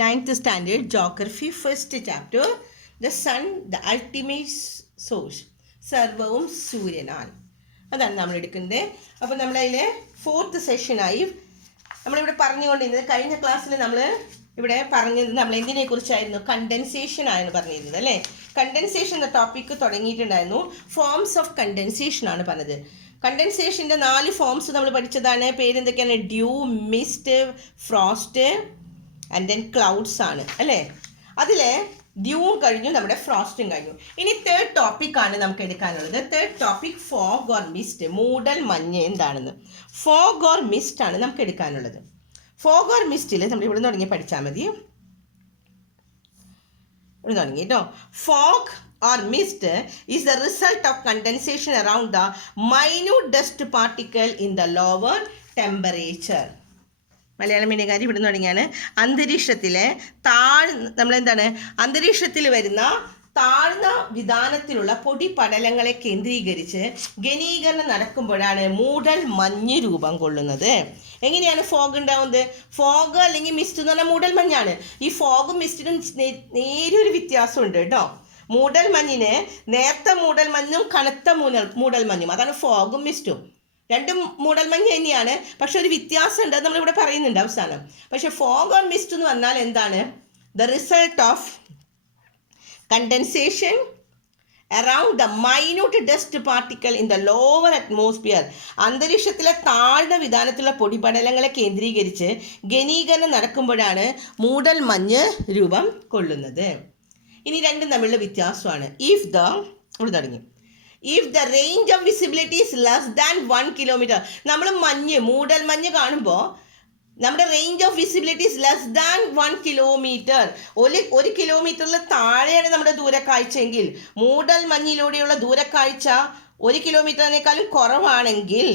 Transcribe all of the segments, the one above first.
9th standard geography first chapter the sun the ultimate source സർവവും സൂര്യനാണ്. അതാണ് നമ്മൾ എടുക്കുന്നത്. അപ്പോൾ നമ്മളതിലെ 4th സെഷനായി നമ്മളിവിടെ പറഞ്ഞുകൊണ്ടിരുന്നത് കഴിഞ്ഞ ക്ലാസ്സിൽ നമ്മൾ ഇവിടെ പറഞ്ഞത് നമ്മൾ എന്തിനെ കുറിച്ചായിരുന്നു? കണ്ടൻസേഷൻ ആണ് പറഞ്ഞിരുന്നത് അല്ലേ. കണ്ടൻസേഷൻ എന്ന ടോപ്പിക്ക് തുടങ്ങിയിട്ടുണ്ടായിരുന്നു. ഫോംസ് ഓഫ് കണ്ടൻസേഷൻ ആണ് പറഞ്ഞത്. കണ്ടൻസേഷൻ്റെ 4 ഫോംസ് നമ്മൾ പഠിച്ചതാണ്. പേരെന്തൊക്കെയാണ്? Dew, mist, frost and then clouds ആണ് അല്ലേ. അതിൽ ഡ്യൂവും കഴിഞ്ഞു, നമ്മുടെ ഫ്രോസ്റ്റും കഴിഞ്ഞു. ഇനി തേർഡ് ടോപ്പിക്കാണ് നമുക്ക് എടുക്കാനുള്ളത്. Third topic fog or mist, മൂടൽ മഞ്ഞ് എന്താണെന്ന്. ഫോഗ് ഓർ മിസ്റ്റ് ആണ് നമുക്ക് എടുക്കാനുള്ളത്. ഫോഗ് ഓർ മിസ്റ്റിൽ നമ്മൾ ഇവിടെ തുടങ്ങി പഠിച്ചാൽ മതി. ഇവിടെ തുടങ്ങി കേട്ടോ. Fog or mist is the result of condensation around the minute dust particle in the lower temperature. Malayalam മീഡിയക്കാർ ഇവിടെ തുടങ്ങിയാണ്. അന്തരീക്ഷത്തിലെ നമ്മളെന്താണ് അന്തരീക്ഷത്തിൽ വരുന്ന താഴ്ന്ന വിധാനത്തിലുള്ള പൊടിപടലങ്ങളെ കേന്ദ്രീകരിച്ച് ഘനീകരണം നടക്കുമ്പോഴാണ് മൂടൽ മഞ്ഞ് രൂപം കൊള്ളുന്നത്. എങ്ങനെയാണ് ഫോഗ് ഉണ്ടാവുന്നത്? ഫോഗ് അല്ലെങ്കിൽ മിസ്റ്റ് എന്ന് പറഞ്ഞാൽ മൂടൽ മഞ്ഞാണ്. ഈ ഫോഗും മിസ്റ്റിനും നേരിയൊരു വ്യത്യാസമുണ്ട് കേട്ടോ. മൂടൽ മഞ്ഞിന് നേർത്ത മൂടൽ മഞ്ഞും കനത്ത മൂടൽ മഞ്ഞും, അതാണ് ഫോഗും മിസ്റ്റും. രണ്ടും മൂടൽ മഞ്ഞ് തന്നെയാണ്, പക്ഷെ ഒരു വ്യത്യാസം ഉണ്ട്, നമ്മളിവിടെ പറയുന്നുണ്ട് അവസാനം. പക്ഷെ ഫോഗ് ഓർ മിസ്റ്റ് എന്ന് പറഞ്ഞാൽ എന്താണ്? The result of condensation around the minute dust particle in the lower atmosphere. അന്തരീക്ഷത്തിലെ താഴ്ന്ന വിധാനത്തിലുള്ള പൊടിപടലങ്ങളെ കേന്ദ്രീകരിച്ച് ഘനീകരണം നടക്കുമ്പോഴാണ് മൂടൽ മഞ്ഞ് രൂപം കൊള്ളുന്നത്. ഇനി രണ്ടും തമ്മിലുള്ള വ്യത്യാസമാണ്. If the range of visibility is less than 1 kilometre. നമ്മൾ മൂടൽ മഞ്ഞ് കാണുമ്പോൾ നമ്മുടെ range of visibility is less than 1 kilometre. ഒരു കിലോമീറ്ററിൽ താഴെയാണ് നമ്മുടെ ദൂരക്കാഴ്ചയെങ്കിൽ, മൂടൽ മഞ്ഞിലൂടെയുള്ള ദൂരക്കാഴ്ച 1 കിലോമീറ്ററിനേക്കാളും കുറവാണെങ്കിൽ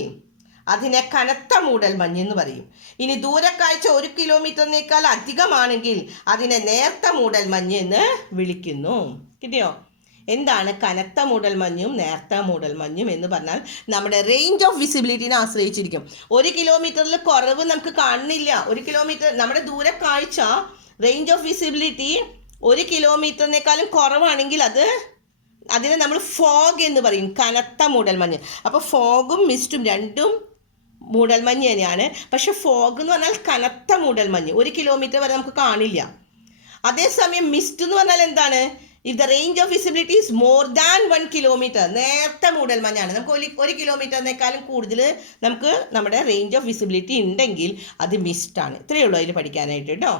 അതിനെ കനത്ത മൂടൽ മഞ്ഞ് എന്ന് പറയും. ഇനി ദൂരക്കാഴ്ച 1 കിലോമീറ്ററിനേക്കാൾ അധികമാണെങ്കിൽ അതിനെ നേർത്ത മൂടൽ മഞ്ഞ് എന്ന് വിളിക്കുന്നു. കിട്ടിയോ? എന്താണ് കനത്ത മൂടൽ മഞ്ഞും നേർത്ത മൂടൽ മഞ്ഞും എന്ന് പറഞ്ഞാൽ നമ്മുടെ റേഞ്ച് ഓഫ് വിസിബിലിറ്റിനെ ആശ്രയിച്ചിരിക്കും. 1 കിലോമീറ്ററിൽ കുറവ് നമുക്ക് കാണുന്നില്ല. 1 കിലോമീറ്റർ നമ്മുടെ ദൂരക്കാഴ്ച റേഞ്ച് ഓഫ് വിസിബിലിറ്റി 1 കിലോമീറ്ററിനേക്കാളും കുറവാണെങ്കിൽ അതിനെ നമ്മൾ ഫോഗ് എന്ന് പറയും, കനത്ത മൂടൽ മഞ്ഞ്. അപ്പോൾ ഫോഗും മിസ്റ്റും രണ്ടും മൂടൽ മഞ്ഞ് തന്നെയാണ്. പക്ഷെ ഫോഗ് എന്ന് പറഞ്ഞാൽ കനത്ത മൂടൽ മഞ്ഞ്, 1 കിലോമീറ്റർ വരെ നമുക്ക് കാണില്ല. അതേസമയം മിസ്റ്റ് എന്ന് പറഞ്ഞാൽ എന്താണ്? If the range of visibility is more than 1 kilometre, നേർത്ത മൂടൽ മഞ്ഞാണ്. നമുക്ക് 1 കിലോമീറ്ററിനേക്കാളും കൂടുതൽ നമുക്ക് നമ്മുടെ റേഞ്ച് ഓഫ് വിസിബിലിറ്റി ഉണ്ടെങ്കിൽ അത് മിസ്റ്റാണ്. ഇത്രയേ ഉള്ളൂ അതിൽ പഠിക്കാനായിട്ട് കേട്ടോ.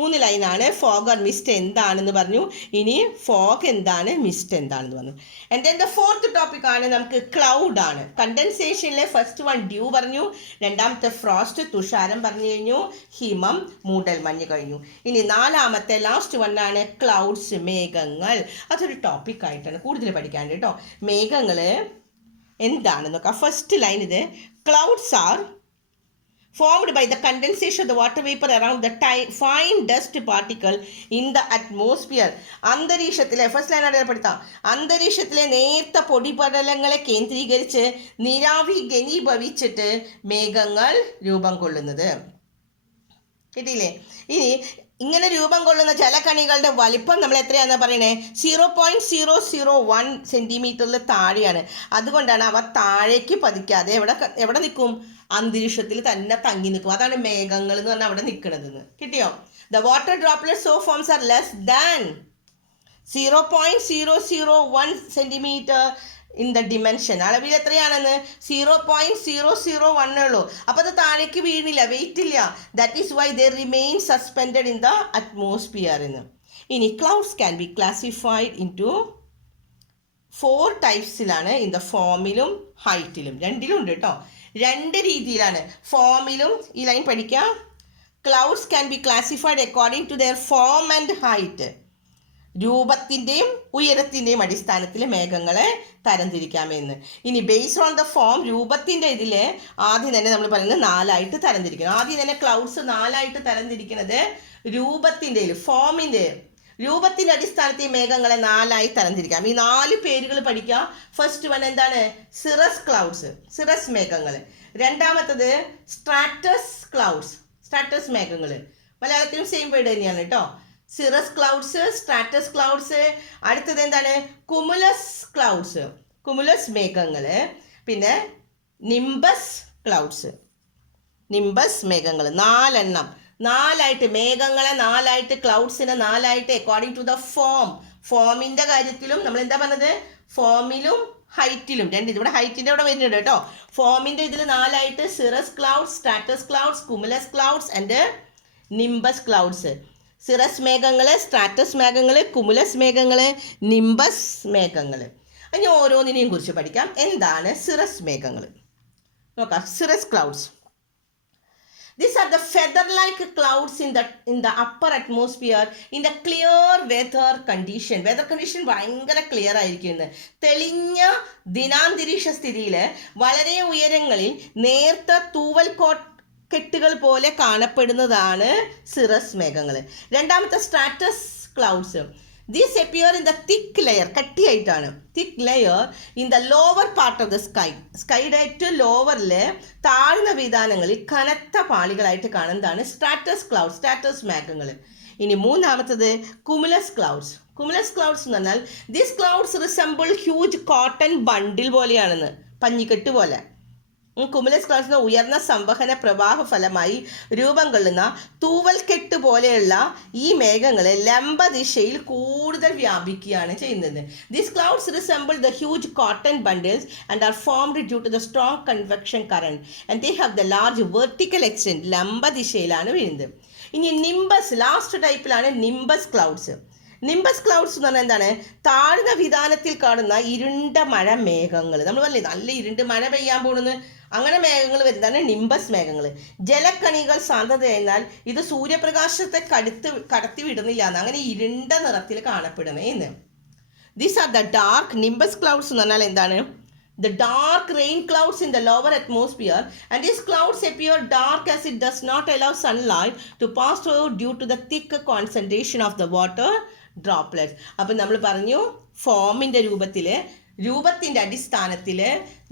3 ലൈനാണ്. ഫോഗ് ഓർ മിസ്റ്റ് എന്താണെന്ന് പറഞ്ഞു. ഇനി ഫോഗ് എന്താണ്, മിസ്റ്റ് എന്താണെന്ന് പറഞ്ഞു. And then the fourth topic ആണ് നമുക്ക് ക്ലൗഡ് ആണ്. കണ്ടൻസേഷനിലെ ഫസ്റ്റ് വൺ ഡ്യൂ പറഞ്ഞു, രണ്ടാമത്തെ ഫ്രോസ്റ്റ് തുഷാരം പറഞ്ഞു കഴിഞ്ഞു, ഹിമം മൂടൽ മഞ്ഞ് കഴിഞ്ഞു. ഇനി നാലാമത്തെ ലാസ്റ്റ് വൺ ആണ് ക്ലൗഡ്സ്, മേഘങ്ങൾ. അതൊരു ടോപ്പിക്കായിട്ടാണ് കൂടുതൽ പഠിക്കാൻ കേട്ടോ. മേഘങ്ങൾ എന്താണെന്ന് നോക്കാം. ഫസ്റ്റ് ലൈൻ ഇത്, clouds R formed by the condensation of the water vapor around the fine dust particle in the atmosphere. അന്തരീക്ഷത്തിലെ ഫസ്റ്റ് ലൈൻ അടയാളപ്പെടുത്താം. അന്തരീക്ഷത്തിലെ നേർത്ത പൊടിപടലങ്ങളെ കേന്ദ്രീകരിച്ച് നീരാവി ഘനീഭവിച്ചിട്ട് മേഘങ്ങൾ രൂപം കൊള്ളുന്നത്. കിട്ടിയില്ലേ? ഇനി ഇങ്ങനെ രൂപം കൊള്ളുന്ന ജലകണികളുടെ വലിപ്പം നമ്മൾ എത്രയാണെന്ന് പറയണേ? 0.001 സെൻറ്റിമീറ്ററിൽ താഴെയാണ്. അതുകൊണ്ടാണ് അവ താഴേക്ക് പതിക്കാതെ എവിടെ നിൽക്കും? അന്തരീക്ഷത്തിൽ തന്നെ തങ്ങി നിൽക്കും. അതാണ് മേഘങ്ങൾ എന്ന് പറഞ്ഞാൽ അവിടെ നിൽക്കണതെന്ന്. കിട്ടിയോ? The water droplets so forms are less than 0.001 centimetre in the dimension. അളവിൽ എത്രയാണെന്ന്? 0.001 ഉള്ളൂ. അപ്പോൾ അത് താഴേക്ക് വീണില്ല, വെയിറ്റ് ഇല്ല. That is why they remain suspended in the atmosphere എന്ന്. ഇനി clouds can be classified into 4 ടൈപ്സിലാണ്. ഇൻ ദ ഫോമിലും ഹൈറ്റിലും. രണ്ടിലും ഉണ്ട് കേട്ടോ. 2 രീതിയിലാണ്. ഫോമിലും ഈ ലൈൻ പഠിക്കാം. Clouds can be classified according to their form and height. രൂപത്തിൻ്റെയും ഉയരത്തിൻ്റെയും അടിസ്ഥാനത്തിൽ മേഘങ്ങളെ തരംതിരിക്കാമെന്ന്. ഇനി ബേസ്ഡ് ഓൺ ദ ഫോം, രൂപത്തിൻ്റെ ഇതിൽ ആദ്യം തന്നെ നമ്മൾ പറയുന്നത് 4ആയിട്ട് തരംതിരിക്കണം. ആദ്യം തന്നെ ക്ലൗഡ്സ് 4ആയിട്ട് തരംതിരിക്കുന്നത് രൂപത്തിൻ്റെ രൂപത്തിൻ്റെ അടിസ്ഥാനത്തിൽ മേഘങ്ങളെ 4ആയി തരംതിരിക്കാം. ഈ 4 പേരുകൾ പഠിക്കാം. ഫസ്റ്റ് വൺ എന്താണ്? സിറസ് ക്ലൗഡ്സ്, സിറസ് മേഘങ്ങൾ. രണ്ടാമത്തത് സ്ട്രാറ്റസ് ക്ലൗഡ്സ്, സ്ട്രാറ്റസ് മേഘങ്ങൾ. മലയാളത്തിലും സെയിം വേർഡ് തന്നെയാണ് കേട്ടോ. Cirrus clouds, stratus clouds. അടുത്തത് എന്താണ്? കുമുലസ് ക്ലൗഡ്സ്, കുമുലസ് മേഘങ്ങൾ. പിന്നെ നിംബസ് ക്ലൗഡ്സ്, നിംബസ് മേഘങ്ങൾ. 4 എണ്ണം, 4ആയിട്ട് മേഘങ്ങളെ 4ആയിട്ട്, ക്ലൗഡ്സിനെ 4ആയിട്ട് അക്കോർഡിംഗ് ടു ദ ഫോം. ഫോമിൻ്റെ കാര്യത്തിലും നമ്മൾ എന്താ പറഞ്ഞത്? ഫോമിലും ഹൈറ്റിലും രണ്ട്. ഇവിടെ ഹൈറ്റിൻ്റെ ഇവിടെ വരുന്നുണ്ട് കേട്ടോ. ഫോമിൻ്റെ ഇതിൽ 4ആയിട്ട് cirrus clouds, stratus clouds, cumulus clouds and nimbus clouds. Cirrus മേഘങ്ങൾ, സ്ട്രാറ്റസ് മേഘങ്ങൾ, കുമുലസ് മേഘങ്ങൾ, നിംബസ് മേഘങ്ങൾ. ഇനി ഓരോന്നിനെയും കുറിച്ച് പഠിക്കാം. എന്താണ് സിറസ് മേഘങ്ങൾ? നോക്കാം. Cirrus clouds. These are the feather-like clouds in the upper atmosphere in the clear weather condition. Weather condition ഭയങ്കര ക്ലിയർ ആയിരിക്കുന്നത്. തെളിഞ്ഞ ദിനാന്തരീക്ഷ സ്ഥിതിയിൽ വളരെ ഉയരങ്ങളിൽ നേർത്ത തൂവൽ കെട്ടുകൾ പോലെ കാണപ്പെടുന്നതാണ് സിറസ് മേഘങ്ങൾ. രണ്ടാമത്തെ Stratus clouds. These appear in the thick layer, കട്ടിയായിട്ടാണ്. thick layer in the lower part of the sky. സ്കൈയുടെ ഏറ്റവും ലോവറിലെ താഴ്ന്ന വിതാനങ്ങളിൽ കനത്ത പാളികളായിട്ട് കാണുന്നതാണ് സ്ട്രാറ്റസ് ക്ലൗഡ്, സ്ട്രാറ്റസ് മേഘങ്ങൾ. ഇനി മൂന്നാമത്തത് കുമുലസ് ക്ലൗഡ്സ്. കുമുലസ് ക്ലൗഡ്സ് എന്ന് പറഞ്ഞാൽ these clouds resemble huge cotton bundle പോലെയാണെന്ന്, പഞ്ഞിക്കെട്ട് പോലെ. കുമുലസ് ക്ലൗഡ്സിന് ഉയർന്ന സംവഹന പ്രവാഹ ഫലമായി രൂപം കൊള്ളുന്ന തൂവൽക്കെട്ട് പോലെയുള്ള ഈ മേഘങ്ങളെ ലംബ ദിശയിൽ കൂടുതൽ വ്യാപിക്കുകയാണ് ചെയ്യുന്നത്. These clouds resemble the huge cotton bundles and are formed due to the strong convection current and they have the large vertical extent. ലംബ ദിശയിലാണ് വീഴുന്നത്. ഇനി നിംബസ്, ലാസ്റ്റ് ടൈപ്പിലാണ് നിംബസ് ക്ലൗഡ്സ്. നിംബസ് ക്ലൗഡ്സ് എന്ന് പറഞ്ഞാൽ എന്താണ്? താഴ്ന്ന വിതാനത്തിൽ കാണുന്ന ഇരുണ്ട മഴ മേഘങ്ങൾ. നമ്മൾ പറഞ്ഞില്ലേ നല്ല ഇരുണ്ട് മഴ പെയ്യാൻ പോകുന്നത്, അങ്ങനെ മേഘങ്ങൾ വരുന്നതാണ് നിംബസ് മേഘങ്ങൾ. ജലക്കണികൾ സാന്ദ്രതയാൽ ഇത് സൂര്യപ്രകാശത്തെ കടത്തി വിടുന്നില്ല എന്ന്, അങ്ങനെ ഇരുണ്ട നിറത്തിൽ കാണപ്പെടുന്നതെന്ന്. These are the dark nimbus clouds എന്ന് പറഞ്ഞാൽ എന്താണ്? The dark rain clouds in the lower atmosphere, and these clouds appear dark as it does not allow sunlight to pass through due to the thick concentration of the water droplets. അപ്പം നമ്മൾ പറഞ്ഞു ഫോമിൻ്റെ രൂപത്തിൻ്റെ അടിസ്ഥാനത്തിൽ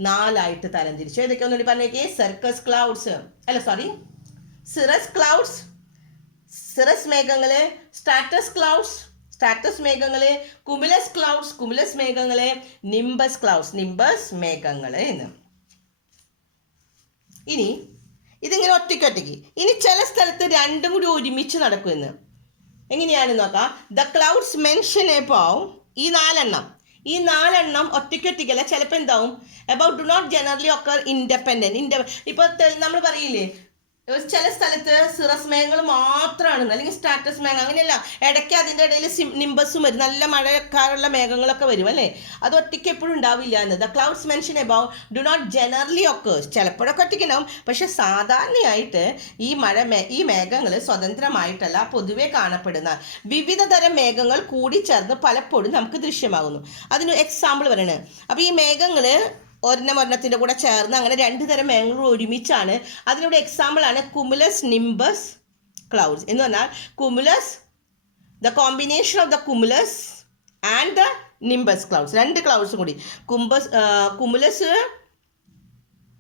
4ആയിട്ട് തരംതിരിച്ചു. ഏതൊക്കെ ഒന്നുകൂടി പറഞ്ഞേക്കേ? Cirrus clouds, cirrus മേഘങ്ങൾ, stratus മേഘങ്ങൾ, cumulus മേഘങ്ങൾ, nimbus മേഘങ്ങൾ എന്ന്. ഇനി ഇതിങ്ങനെ ഒറ്റയ്ക്ക്. ഇനി ചില സ്ഥലത്ത് രണ്ടും കൂടി ഒരുമിച്ച് നടക്കുമെന്ന്. എങ്ങനെയാണെന്ന് നോക്കാം. ദ ക്ലൗഡ്സ് മെൻഷൻ എബോവ്, ഈ 4 ഒറ്റയ്ക്കൊറ്റയ്ക്കല്ല, ചിലപ്പോൾ എന്താവും? Above do not generally occur independent. ഇപ്പോൾ നമ്മൾ പറയില്ലേ ചില സ്ഥലത്ത് സിറസ് മേഘങ്ങൾ മാത്രമാണ്, അല്ലെങ്കിൽ സ്ട്രാറ്റസ് മേഘം, അങ്ങനെയല്ല. ഇടയ്ക്ക് അതിൻ്റെ ഇടയിൽ നിംബസും വരും, നല്ല മഴക്കാറുള്ള മേഘങ്ങളൊക്കെ വരും അല്ലേ. അത് ഒറ്റയ്ക്ക് എപ്പോഴും ഉണ്ടാവില്ല എന്ന്. The clouds mention above do not generally occurs. ചിലപ്പോഴൊക്കെ ഒറ്റയ്ക്കുണ്ടാവും, പക്ഷെ സാധാരണയായിട്ട് ഈ മേഘങ്ങൾ സ്വതന്ത്രമായിട്ടല്ല പൊതുവെ കാണപ്പെടുന്ന വിവിധ തരം മേഘങ്ങൾ കൂടിച്ചേർന്ന് പലപ്പോഴും നമുക്ക് ദൃശ്യമാകുന്നു. അതിന് എക്സാമ്പിൾ പറയണേ. അപ്പോൾ ഈ മേഘങ്ങൾ ഒരെണ്ണത്തിൻ്റെ കൂടെ ചേർന്ന് അങ്ങനെ 2 തരം മേഘങ്ങൾ ഒരുമിച്ചാണ്. അതിനൂടെ എക്സാമ്പിളാണ് കുമുലസ് നിംബസ് ക്ലൗഡ്സ് എന്ന് പറഞ്ഞാൽ cumulus, the combination of the cumulus and the nimbus clouds. 2 ക്ലൗഡ്സും കൂടി കുമുലസ്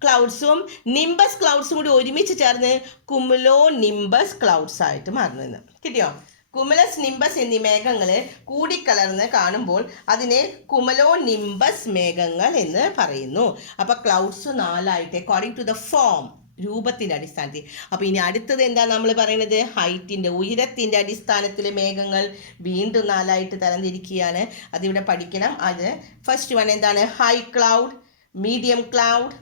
ക്ലൗഡ്സും നിംബസ് ക്ലൗഡ്സും കൂടി ഒരുമിച്ച് ചേർന്ന് കുമുലോ നിംബസ് ക്ലൗഡ്സ് ആയിട്ട് മാറുന്നത്. കിട്ടിയോ? കുമുലസ്, നിംബസ് എന്നീ മേഘങ്ങൾ കൂടിക്കലർന്ന് കാണുമ്പോൾ അതിനെ കുമുലോ നിംബസ് മേഘങ്ങൾ എന്ന് പറയുന്നു. അപ്പോൾ ക്ലൗഡ്സ് 4ആയിട്ട് അക്കോർഡിംഗ് ടു ദ ഫോം, രൂപത്തിൻ്റെ അടിസ്ഥാനത്തിൽ. അപ്പോൾ ഇനി അടുത്തത് എന്താ നമ്മൾ പറയുന്നത്? ഹൈറ്റിൻ്റെ, ഉയരത്തിൻ്റെ അടിസ്ഥാനത്തിൽ മേഘങ്ങൾ വീണ്ടും 4ആയിട്ട് തരംതിരിക്കുകയാണ്. അതിവിടെ പഠിക്കണം. അത് ഫസ്റ്റ് വൺ എന്താണ്? High cloud, medium cloud,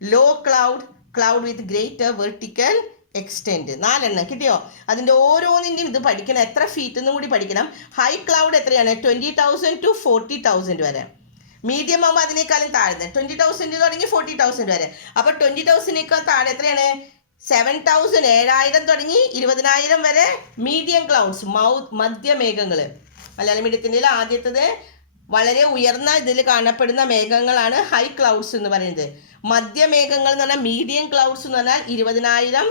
low cloud, cloud with greater vertical extent. 4 കിട്ടിയോ? അതിൻ്റെ ഓരോന്നിൻ്റെയും ഇത് പഠിക്കണം. എത്ര ഫീറ്റ് എന്നും കൂടി പഠിക്കണം. ഹൈ ക്ലൗഡ് എത്രയാണ്? 20,000 to 40,000 വരെ. മീഡിയം ആകുമ്പോൾ അതിനേക്കാളും താഴ്ന്ന് 20,000 തുടങ്ങി 40,000 വരെ. അപ്പോൾ 20,000 താഴെ എത്രയാണ്? 7,000, 7,000 തുടങ്ങി 20,000 വരെ മീഡിയം ക്ലൗഡ്സ്, മധ്യമേഘങ്ങൾ. മലയാളം മീഡിയത്തിൻ്റെ ആദ്യത്തത് വളരെ ഉയർന്ന ഇതിൽ കാണപ്പെടുന്ന മേഘങ്ങളാണ് ഹൈ ക്ലൗഡ്സ് എന്ന് പറയുന്നത്. മധ്യമേഘങ്ങൾ എന്ന് പറഞ്ഞാൽ, മീഡിയം ക്ലൗഡ്സ് എന്ന് പറഞ്ഞാൽ 20,000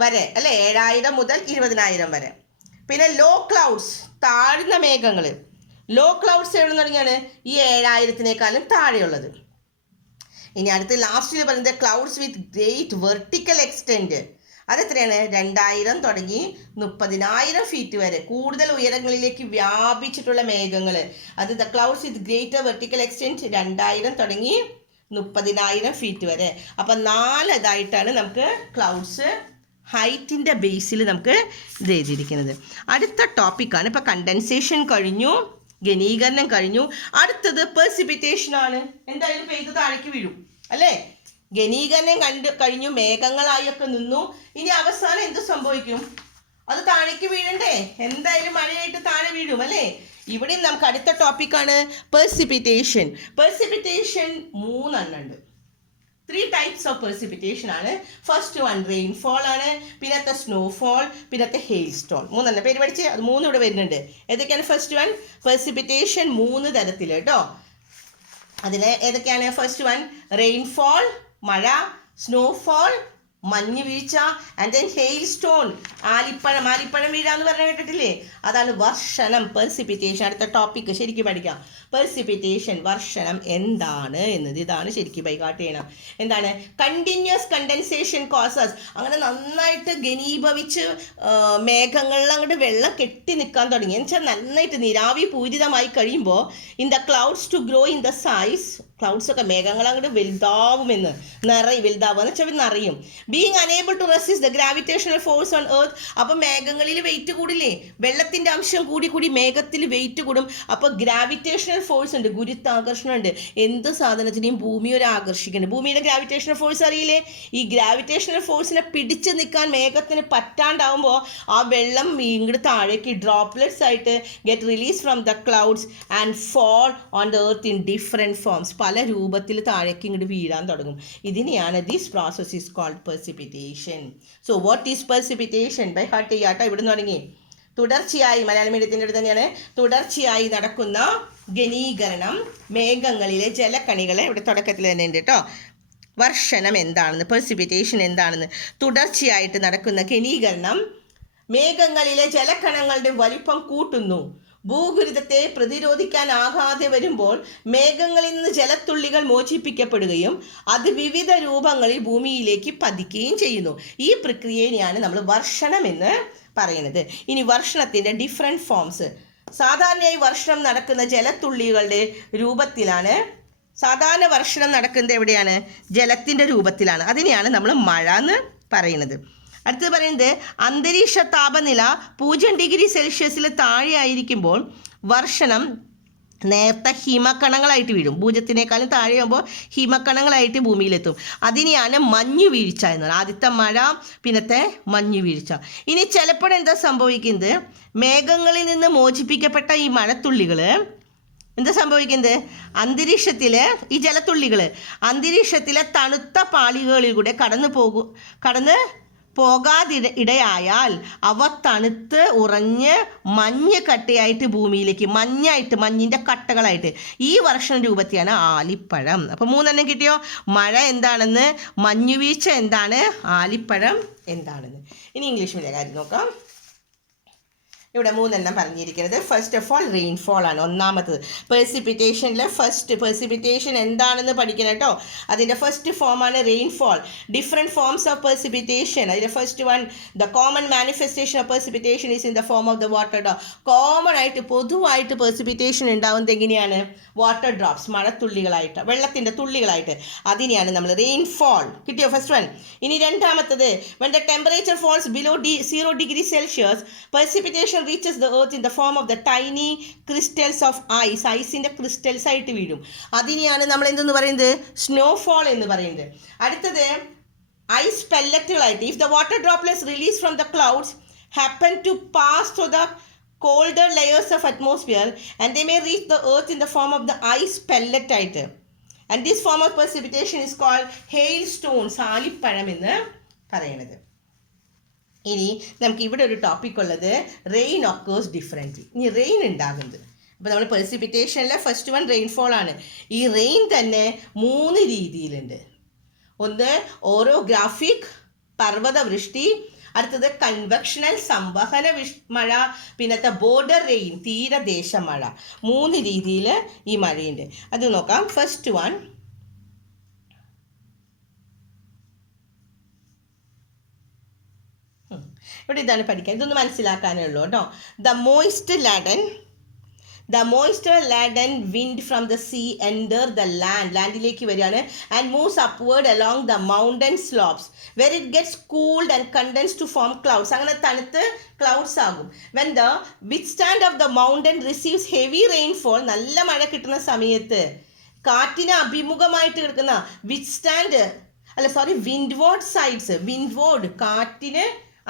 വരെ അല്ലേ, 7,000 മുതൽ 20,000 വരെ. പിന്നെ ലോ ക്ലൗഡ്സ്, താഴ്ന്ന മേഘങ്ങൾ. ലോ ക്ലൗഡ്സ് എവിടെ നിന്ന് തുടങ്ങിയാണ്? ഈ 7,000-നേക്കാളും താഴെയുള്ളത്. ഇനി അടുത്ത് ലാസ്റ്റിൽ പറയുന്നത് clouds with great vertical extent. അതെത്രയാണ്? 2000 തുടങ്ങി 30,000 ഫീറ്റ് വരെ കൂടുതൽ ഉയരങ്ങളിലേക്ക് വ്യാപിച്ചിട്ടുള്ള മേഘങ്ങൾ. അത് the clouds with greater vertical extent 2000 തുടങ്ങി 30,000 ഫീറ്റ് വരെ. അപ്പം 4 ഇതായിട്ടാണ് നമുക്ക് ക്ലൗഡ്സ് ഹൈറ്റിൻ്റെ ബേസിൽ നമുക്ക് ഇത് എഴുതിയിരിക്കുന്നത്. അടുത്ത ടോപ്പിക്കാണ് ഇപ്പോൾ കണ്ടൻസേഷൻ കഴിഞ്ഞു, ഘനീകരണം കഴിഞ്ഞു. അടുത്തത് പെർസിപ്പിറ്റേഷൻ ആണ്. എന്തായാലും പെയ്ത് താഴേക്ക് വീഴും അല്ലേ? ഘനീകരണം കഴിഞ്ഞു, മേഘങ്ങളായൊക്കെ നിന്നു. ഇനി അവസാനം എന്ത് സംഭവിക്കും? അത് താഴേക്ക് വീഴണ്ടേ? എന്തായാലും മഴയായിട്ട് താഴെ വീഴും അല്ലേ? ഇവിടെയും നമുക്ക് അടുത്ത ടോപ്പിക്കാണ് പെർസിപ്പിറ്റേഷൻ. പെർസിപ്പിറ്റേഷൻ 3 ഉണ്ട്. 3 ടൈപ്സ് ഓഫ് പെർസിപ്പിറ്റേഷൻ ആണ്. ഫസ്റ്റ് വൺ റെയിൻഫോൾ ആണ്, പിന്നത്തെ സ്നോഫോൾ, പിന്നത്തെ ഹെയിൽ സ്റ്റോൺ. 3 പേര് പഠിച്ച് അത് 3 ഇവിടെ വരുന്നുണ്ട്. ഏതൊക്കെയാണ്? ഫസ്റ്റ് വൺ പെർസിപ്പിറ്റേഷൻ 3 തരത്തിൽ കേട്ടോ. അതിൽ ഏതൊക്കെയാണ്? ഫസ്റ്റ് വൺ റെയിൻഫോൾ മഴ, സ്നോഫോൾ മഞ്ഞ് വീഴ്ച, ആൻഡ് ദെൻ ഹെയിൽ സ്റ്റോൺ ആലിപ്പഴം വീഴാന്ന് പറഞ്ഞ കേട്ടിട്ടില്ലേ? അതാണ് വർഷണം, പെർസിപ്പിറ്റേഷൻ. അടുത്ത ടോപ്പിക്ക് ശരിക്കും പഠിക്കാം. പെർസിപ്പിറ്റേഷൻ, വർഷണം എന്താണ് എന്നത്. ഇതാണ് ശരിക്കും ബൈകാട്ട് ചെയ്യണം. എന്താണ്? Continuous condensation causes. അങ്ങനെ നന്നായിട്ട് ഘനീഭവിച്ച് മേഘങ്ങളിൽ അങ്ങോട്ട് വെള്ളം കെട്ടി നിൽക്കാൻ തുടങ്ങി. എന്ന് വെച്ചാൽ നന്നായിട്ട് നിരാവി പൂരിതമായി കഴിയുമ്പോൾ in the clouds to grow in the size, clouds ഒക്കെ മേഘങ്ങൾ അങ്ങോട്ട് വലുതാവുമെന്ന്, വലുതാവുക എന്ന് വെച്ചാൽ നിറയും. Being unable to resist the gravitational force on earth. അപ്പോൾ മേഘങ്ങളിൽ വെയിറ്റ് കൂടില്ലേ? വെള്ളത്തിൻ്റെ അംശം കൂടി മേഘത്തിൽ വെയിറ്റ് കൂടും. അപ്പോൾ ഗ്രാവിറ്റേഷണൽ ഫോഴ്സ് ഉണ്ട്, ഗുരുത്വാകർഷണം ഉണ്ട്. എന്ത് സാധനത്തിനെയും ഭൂമി ഒരു ആകർഷിക്കുന്നുണ്ട്. ഭൂമിയുടെ ഗ്രാവിറ്റേഷണൽ ഫോഴ്സ് അറിയില്ലേ? ഈ ഗ്രാവിറ്റേഷണൽ ഫോഴ്സിനെ പിടിച്ചു നിൽക്കാൻ മേഘത്തിന് പറ്റാണ്ടാവുമ്പോൾ ആ വെള്ളം ഇങ്ങോട്ട് താഴേക്ക് ഡ്രോപ്ലെറ്റ്സ് ആയിട്ട് get release from the clouds and fall on the earth in different forms. പല രൂപത്തിൽ താഴേക്ക് ഇങ്ങോട്ട് വീഴാൻ തുടങ്ങും. ഇതിനെയാണ് this process is called precipitation. So what is precipitation? By heart ചെയ്യാട്ടോ. ഇവിടുന്ന് തുടങ്ങി തുടർച്ചയായി, മലയാളം മീഡിയത്തിൻ്റെ അടുത്ത് തന്നെയാണ്, തുടർച്ചയായി നടക്കുന്ന ഘനീകരണം, മേഘങ്ങളിലെ ജലക്കണികളെ ഇവിടെ തുടക്കത്തിൽ തന്നെ ഉണ്ട് കേട്ടോ. വർഷണം എന്താണെന്ന്, പെർസിപ്പിറ്റേഷൻ എന്താണെന്ന്. തുടർച്ചയായിട്ട് നടക്കുന്ന ഘനീകരണം മേഘങ്ങളിലെ ജലക്കണങ്ങളുടെ വലിപ്പം കൂട്ടുന്നു. ഭൂഗുരുതത്തെ പ്രതിരോധിക്കാനാകാതെ വരുമ്പോൾ മേഘങ്ങളിൽ നിന്ന് ജലത്തുള്ളികൾ മോചിപ്പിക്കപ്പെടുകയും അത് വിവിധ രൂപങ്ങളിൽ ഭൂമിയിലേക്ക് പതിക്കുകയും ചെയ്യുന്നു. ഈ പ്രക്രിയയെയാണ് നമ്മൾ വർഷണം എന്ന് പറയുന്നത്. ഇനി വർഷണത്തിൻ്റെ ഡിഫറെൻറ്റ് ഫോംസ്. സാധാരണയായി വർഷണം നടക്കുന്ന ജലത്തുള്ളികളുടെ രൂപത്തിലാണ്. സാധാരണ വർഷണം നടക്കുന്നത് എവിടെയാണ്? ജലത്തിൻ്റെ രൂപത്തിലാണ്. അതിനെയാണ് നമ്മൾ മഴ എന്ന് പറയുന്നത്. അടുത്തത് പറയുന്നത് അന്തരീക്ഷ താപനില 0 ഡിഗ്രി സെൽഷ്യസിൽ താഴെ ആയിരിക്കുമ്പോൾ വർഷണം നേർത്ത ഹിമക്കണങ്ങളായിട്ട് വീഴും. 0-നേക്കാളും താഴെയാകുമ്പോൾ ഹിമക്കണങ്ങളായിട്ട് ഭൂമിയിലെത്തും. അതിനെയാണ് മഞ്ഞു വീഴ്ച എന്ന് പറയുന്നത്. ആദ്യത്തെ മഴ, പിന്നത്തെ മഞ്ഞു വീഴ്ച. ഇനി ചിലപ്പോഴെന്താ സംഭവിക്കുന്നത്? മേഘങ്ങളിൽ നിന്ന് മോചിപ്പിക്കപ്പെട്ട ഈ മഴത്തുള്ളികൾ എന്താ സംഭവിക്കുന്നത്? അന്തരീക്ഷത്തിൽ ഈ ജലത്തുള്ളികൾ അന്തരീക്ഷത്തിലെ തണുത്ത പാളികളിലൂടെ കടന്ന് പോകാതിടയായാൽ അവ തണുത്ത് ഉറഞ്ഞ് മഞ്ഞ് കട്ടയായിട്ട് ഭൂമിയിലേക്ക് മഞ്ഞിൻ്റെ കട്ടകളായിട്ട് ഈ വർഷണ രൂപത്തെയാണ് ആലിപ്പഴം. അപ്പോൾ 3 കിട്ടിയോ? മഴ എന്താണെന്ന്, മഞ്ഞുവീഴ്ച എന്താണ്, ആലിപ്പഴം എന്താണെന്ന്. ഇനി ഇംഗ്ലീഷിലെ കാര്യം നോക്കാം. ഇവിടെ 3 പറഞ്ഞിരിക്കുന്നത്. ഫസ്റ്റ് ഓഫ് ഓൾ റെയിൻഫോൾ ആണ് ഒന്നാമത്തത്. പെർസിപ്പിറ്റേഷനിലെ ഫസ്റ്റ് പെർസിപ്പിറ്റേഷൻ എന്താണെന്ന് പഠിക്കണം കേട്ടോ. അതിൻ്റെ ഫസ്റ്റ് ഫോമാണ് rainfall. Different forms of precipitation. അതിൻ്റെ first one the common manifestation of precipitation is in the form of the water കേട്ടോ. കോമൺ ആയിട്ട് പൊതുവായിട്ട് പെർസിപ്പിറ്റേഷൻ ഉണ്ടാവുന്നത് എങ്ങനെയാണ്? വാട്ടർ ഡ്രോപ്സ്, മഴത്തുള്ളികളായിട്ട്, വെള്ളത്തിൻ്റെ തുള്ളികളായിട്ട്. അതിനെയാണ് നമ്മൾ റെയിൻഫോൾ. കിട്ടിയോ ഫസ്റ്റ് വൺ? ഇനി രണ്ടാമത്തത് when the temperature falls below 0 degree Celsius, precipitation reaches the earth in the form of the tiny crystals of ice. ഐസിൻ്റെ ക്രിസ്റ്റൽസ് ആയിട്ട് വീഴും. അതിനെയാണ് നമ്മൾ എന്തെന്ന് പറയുന്നത്? സ്നോഫോൾ എന്ന് പറയുന്നത്. അടുത്തത് ഐസ് പെല്ലറ്റുകളായിട്ട്. If the water droplets release from the clouds happen to pass through the colder layers of atmosphere and they may reach the earth in the form of the ice pellet ആയിട്ട്. And this form of precipitation is called hailstones. ആലിപ്പഴം എന്ന് പറയുന്നത്. ഇനി നമുക്ക് ഇവിടെ ഒരു topic ഉള്ളത് rain occurs differently. ഇനി rain ഉണ്ടാകുന്നത്, അപ്പോൾ നമ്മൾ പെർസിപ്പിറ്റേഷനിലെ ഫസ്റ്റ് വൺ റെയിൻഫോൾ ആണ്. ഈ റെയിൻ തന്നെ 3 രീതിയിലുണ്ട്. ഒന്ന് ഓറോഗ്രാഫിക്, പർവ്വതവൃഷ്ടി. അടുത്തത് കൺവെക്ഷണൽ, സംവഹന മഴ. പിന്നത്തെ ബോർഡർ റെയിൻ, തീരദേശ മഴ. 3 രീതിയിൽ ഈ മഴയുണ്ട്. അത് നോക്കാം. ഫസ്റ്റ് വൺ ഇവിടെ ഇതാണ് പഠിക്കാൻ, ഇതൊന്ന് മനസ്സിലാക്കാനേ ഉള്ളൂ കേട്ടോ. The moisture laden wind from the sea enter the land. ലാൻഡിലേക്ക് വരികയാണ് and moves upward along the mountain slopes where it gets cooled and condensed to form clouds. അങ്ങനെ തണുത്ത് ക്ലൗഡ്സ് ആകും. When the withstand of the mountain receives heavy rainfall, നല്ല മഴ കിട്ടുന്ന സമയത്ത് കാറ്റിന് അഭിമുഖമായിട്ട് കിടക്കുന്ന വിൻഡ്വേർഡ് സൈഡ്സ്, കാറ്റിന്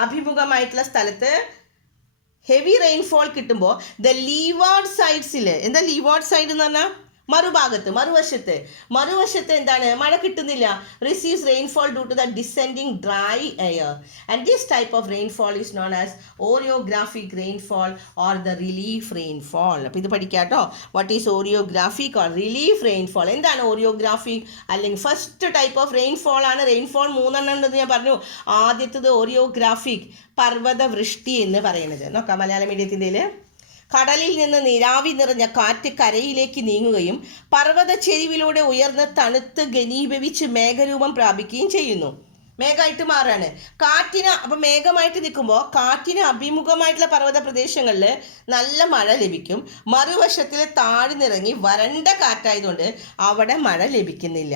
അഭിമുഖമായിട്ടുള്ള സ്ഥലത്ത് ഹെവി റെയിൻഫോൾ കിട്ടുമ്പോൾ ദ ലീവാർഡ് സൈഡ്സിൽ, എന്താ ലീവാർഡ് സൈഡ് എന്ന് പറഞ്ഞാൽ മറുവശത്ത് എന്താണ്, മഴ കിട്ടുന്നില്ല. Receives rainfall due to the descending dry air and this type of rainfall is known as orographic rainfall or the relief rainfall. അപ്പോൾ ഇത് പഠിക്കാട്ടോ. What is orographic or relief rainfall? എന്താണ് ഓറിയോഗ്രാഫിക് അല്ലെങ്കിൽ ഫസ്റ്റ് ടൈപ്പ് ഓഫ് റെയിൻഫോൾ ആണ്. Rainfall 3 ഉണ്ടെന്ന് ഞാൻ പറഞ്ഞു. ആദ്യത്തത് ഓറിയോഗ്രാഫിക്, പർവ്വതവൃഷ്ടി എന്ന് പറയുന്നത്. നോക്കാം മലയാളം മീഡിയത്തിൻ്റെ. കടലിൽ നിന്ന് നിലാവി നിറഞ്ഞ കാറ്റ് കരയിലേക്ക് നീങ്ങുകയും പർവ്വത ചെരിവിലൂടെ ഉയർന്ന് തണുത്ത് ഘനീഭവിച്ച് മേഘരൂപം പ്രാപിക്കുകയും ചെയ്യുന്നു. മേഘമായിട്ട് മാറാണ് കാറ്റിന്. അപ്പം മേഘമായിട്ട് നിൽക്കുമ്പോൾ കാറ്റിന് അഭിമുഖമായിട്ടുള്ള പർവ്വത പ്രദേശങ്ങളിൽ നല്ല മഴ ലഭിക്കും. മറുവശത്തിൽ താഴ്ന്നിറങ്ങി വരണ്ട കാറ്റായതുകൊണ്ട് അവിടെ മഴ ലഭിക്കുന്നില്ല.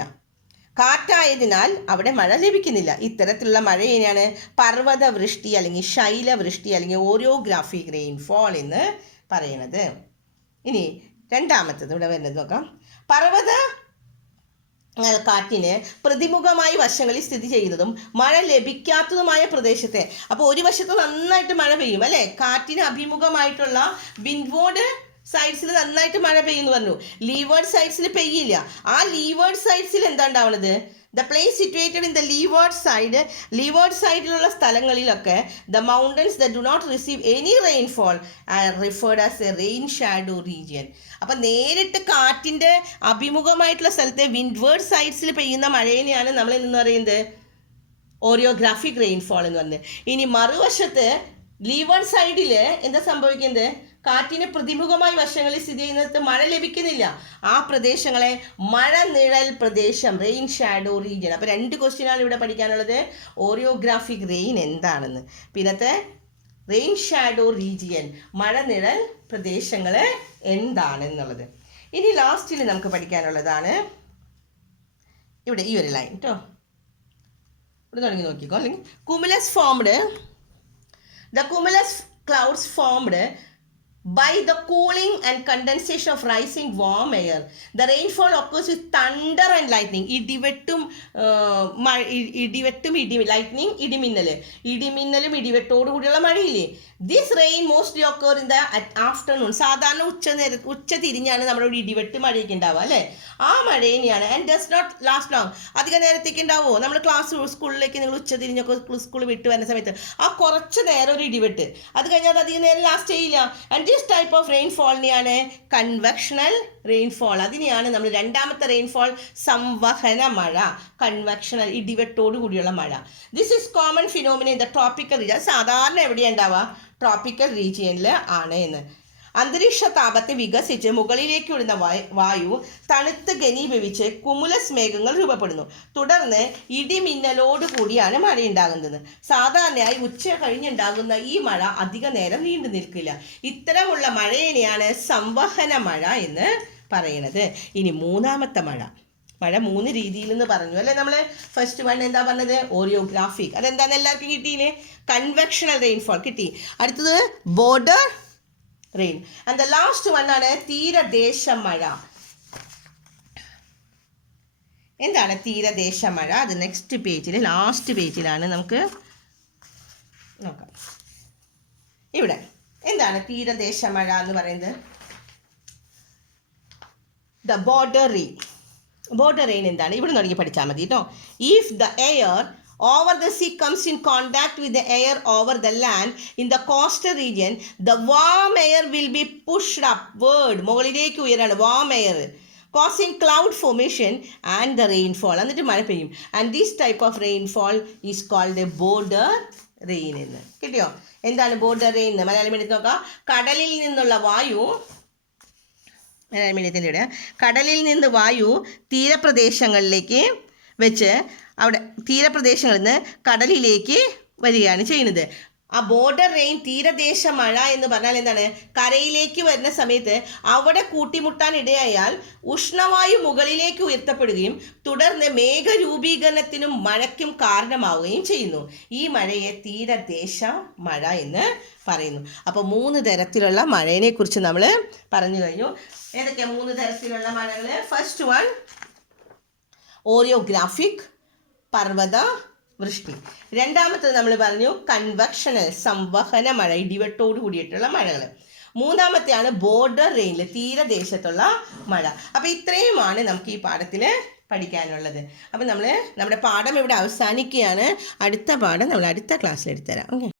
കാറ്റായതിനാൽ അവിടെ മഴ ലഭിക്കുന്നില്ല. ഇത്തരത്തിലുള്ള മഴ തന്നെയാണ് പർവ്വതവൃഷ്ടി അല്ലെങ്കിൽ ശൈലവൃഷ്ടി അല്ലെങ്കിൽ ഓറിയോഗ്രാഫിക് റെയിൻഫോൾ എന്ന് പറയുന്നത്. ഇനി രണ്ടാമത്തത് ഇവിടെ വരുന്നത് നോക്കാം. പർവ്വത കാറ്റിന് പ്രതിമുഖമായി വശങ്ങളിൽ സ്ഥിതി ചെയ്യുന്നതും മഴ ലഭിക്കാത്തതുമായ പ്രദേശത്തെ, അപ്പോൾ ഒരു വശത്ത് നന്നായിട്ട് മഴ പെയ്യും അല്ലേ, കാറ്റിന് അഭിമുഖമായിട്ടുള്ള വിൻഡ്വേർഡ് സൈഡ്സിൽ നന്നായിട്ട് മഴ പെയ്യുമെന്ന് പറഞ്ഞു. ലീവേർഡ് സൈഡ്സിൽ പെയ്യില്ല. ആ ലീവേർഡ് സൈഡ്സിൽ എന്താ ഉണ്ടാവുന്നത്? The place situated in the leeward സൈഡിലുള്ള സ്ഥലങ്ങളിലൊക്കെ the mountains the do not receive any rainfall are referred as a rain shadow region. അപ്പം നേരിട്ട് കാറ്റിൻ്റെ അഭിമുഖമായിട്ടുള്ള സ്ഥലത്തെ വിൻഡ്വേർഡ് സൈഡ്സിൽ പെയ്യുന്ന മഴേനെയാണ് നമ്മൾ എന്ന് പറയുന്നത് ഓറിയോഗ്രാഫിക് റെയിൻഫോൾ എന്ന് പറയുന്നത്. ഇനി മറുവശത്ത് ലീവേർഡ് സൈഡിൽ എന്താ സംഭവിക്കുന്നത്? കാറ്റിന് പ്രതിമുഖമായി വശങ്ങളിൽ സ്ഥിതി ചെയ്യുന്നിടത്ത് മഴ ലഭിക്കുന്നില്ല. ആ പ്രദേശങ്ങളെ മഴ നിഴൽ പ്രദേശം, റെയിൻ ഷാഡോ റീജിയൻ. അപ്പോൾ 2 ക്വസ്റ്റ്യനാണ് ഇവിടെ പഠിക്കാനുള്ളത്. ഓറിയോഗ്രാഫിക് റെയിൻ എന്താണെന്ന്, പിന്നത്തെ റെയിൻ ഷാഡോ റീജിയൻ, മഴ നിഴൽ പ്രദേശങ്ങൾ എന്താണെന്നുള്ളത്. ഇനി ലാസ്റ്റിൽ നമുക്ക് പഠിക്കാനുള്ളതാണ് ഇവിടെ ഈ ഒരു ലൈൻ കേട്ടോ. ഇവിടെ തുടങ്ങി നോക്കിക്കോ. അല്ലെങ്കിൽ the cumulus clouds formed by the cooling and condensation of rising warm air. The rainfall occurs with thunder and lightning. ഇടിമിന്നലും ഇടിവെട്ടോടു കൂടിയുള്ള മഴയില്ലേ. This rain mostly occur in the afternoon. സാധാരണ ഉച്ച തിരിഞ്ഞാണ് നമ്മുടെ ഇടിവെട്ട് മഴയൊക്കെ ഉണ്ടാവുക അല്ലേ. ആ മഴ തന്നെയാണ്. And does not last long. അധിക നേരത്തേക്ക് ഉണ്ടാവുമോ? നമ്മൾ സ്കൂളിലേക്ക് നിങ്ങൾ ഉച്ച തിരിഞ്ഞൊക്കെ സ്കൂൾ വിട്ട് വരുന്ന സമയത്ത് ആ കുറച്ച് നേരം ഒരു ഇടിവെട്ട്, അത് കഴിഞ്ഞാൽ അത് അധികം നേരം ലാസ്റ്റ് ചെയ്യില്ല. ആൻഡ് ദിസ് ടൈപ്പ് ഓഫ് റെയിൻഫോളിനെയാണ് കൺവെക്ഷണൽ റെയിൻഫോൾ. അതിനെയാണ് നമ്മൾ രണ്ടാമത്തെ റെയിൻഫോൾ സംവഹന മഴ, കൺവെക്ഷണൽ ഇടിവെട്ടോട് കൂടിയുള്ള മഴ. This is common phenomena in the tropical region. സാധാരണ എവിടെയാണ് ഉണ്ടാവുക? ട്രോപ്പിക്കൽ റീജിയനിൽ ആണ് എന്ന്. അന്തരീക്ഷ താപത്തെ വികസിച്ച് മുകളിലേക്ക് വിടുന്ന വായു തണുത്ത് ഘനീഭവിച്ച് കുമുലസ് മേഘങ്ങൾ രൂപപ്പെടുന്നു. തുടർന്ന് ഇടിമിന്നലോട് കൂടിയാണ് മഴയുണ്ടാകുന്നത്. സാധാരണയായി ഉച്ച കഴിഞ്ഞുണ്ടാകുന്ന ഈ മഴ അധിക നേരം നീണ്ടു നിൽക്കില്ല. ഇത്തരമുള്ള മഴയെയാണ് സംവഹന മഴ എന്ന് പറയുന്നത്. ഇനി മൂന്നാമത്തെ മഴ 3 രീതിയിൽ എന്ന് പറഞ്ഞു അല്ലേ. നമ്മൾ ഫസ്റ്റ് വൺ എന്താ പറഞ്ഞത്? ഓറിയോഗ്രാഫിക്. അതെന്താണെന്ന് എല്ലാവർക്കും കിട്ടിയില്ലേ? കൺവെക്ഷണൽ റെയിൻഫോൾ കിട്ടി. അടുത്തത് border rain. And the last one ആണ് തീരദേശ മഴ. എന്താണ് തീരദേശ മഴ? അത് നെക്സ്റ്റ് പേജിൽ, ലാസ്റ്റ് പേജിലാണ് നമുക്ക് നോക്കാം. ഇവിടെ എന്താണ് തീരദേശ മഴ എന്ന് പറയുന്നത്? The border rain. Border rain എന്താണ്? ഇവിടെ തുടങ്ങി പഠിച്ചാൽ മതി കേട്ടോ. If the air over the sea comes in contact with the air over the land in the coastal region, the warm air will be pushed upward. മുകളിലേക്ക് ഉയരാണ് warm air, causing cloud formation and the rainfall. എന്നിട്ട് മഴ പെയ്യും. And this type of rainfall is called a border rain എന്ന്. കിട്ടിയോ? എന്താണ് border rain? Malayalam എടുത്ത് നോക്കാം. കടലിൽ നിന്നുള്ള വായു, മലയാളം മീഡിയത്തിൻ്റെ ഇവിടെ, കടലിൽ നിന്ന് വായു തീരപ്രദേശങ്ങളിലേക്ക് വെച്ച് അവിടെ തീരപ്രദേശങ്ങളിൽ നിന്ന് കടലിലേക്ക് വരികയാണ് ചെയ്യുന്നത്. ആ ബോർഡർ റെയിൻ തീരദേശ മഴ എന്ന് പറഞ്ഞാൽ എന്താണ്? കരയിലേക്ക് വരുന്ന സമയത്ത് അവിടെ കൂട്ടിമുട്ടാൻ ഇടയായാൽ ഉഷ്ണവായു മുകളിലേക്ക് ഉയർത്തപ്പെടുകയും തുടർന്ന് മേഘരൂപീകരണത്തിനും മഴയ്ക്കും കാരണമാവുകയും ചെയ്യുന്നു. ഈ മഴയെ തീരദേശ മഴ എന്ന് പറയുന്നു. അപ്പോൾ 3 തരത്തിലുള്ള മഴയെ കുറിച്ച് നമ്മൾ പറഞ്ഞു കഴിഞ്ഞു. ഏതൊക്കെയാണ് 3 തരത്തിലുള്ള മഴകൾ? ഫസ്റ്റ് വൺ ഓറിയോഗ്രാഫിക്, പർവ്വത വൃഷ്ടി. രണ്ടാമത്തത് നമ്മൾ പറഞ്ഞു കൺവെക്ഷണൽ, സംവഹന മഴ, ഇടിവെട്ടോട് കൂടിയിട്ടുള്ള മഴകൾ. മൂന്നാമത്തെയാണ് ബോർഡർ റെയിനിൽ, തീരദേശത്തുള്ള മഴ. അപ്പോൾ ഇത്രയുമാണ് നമുക്ക് ഈ പാഠത്തിൽ പഠിക്കാനുള്ളത്. അപ്പോൾ നമ്മുടെ പാഠം ഇവിടെ അവസാനിക്കുകയാണ്. അടുത്ത പാഠം നമ്മൾ അടുത്ത ക്ലാസ്സിൽ എടുത്തുതരാം. ഓക്കെ.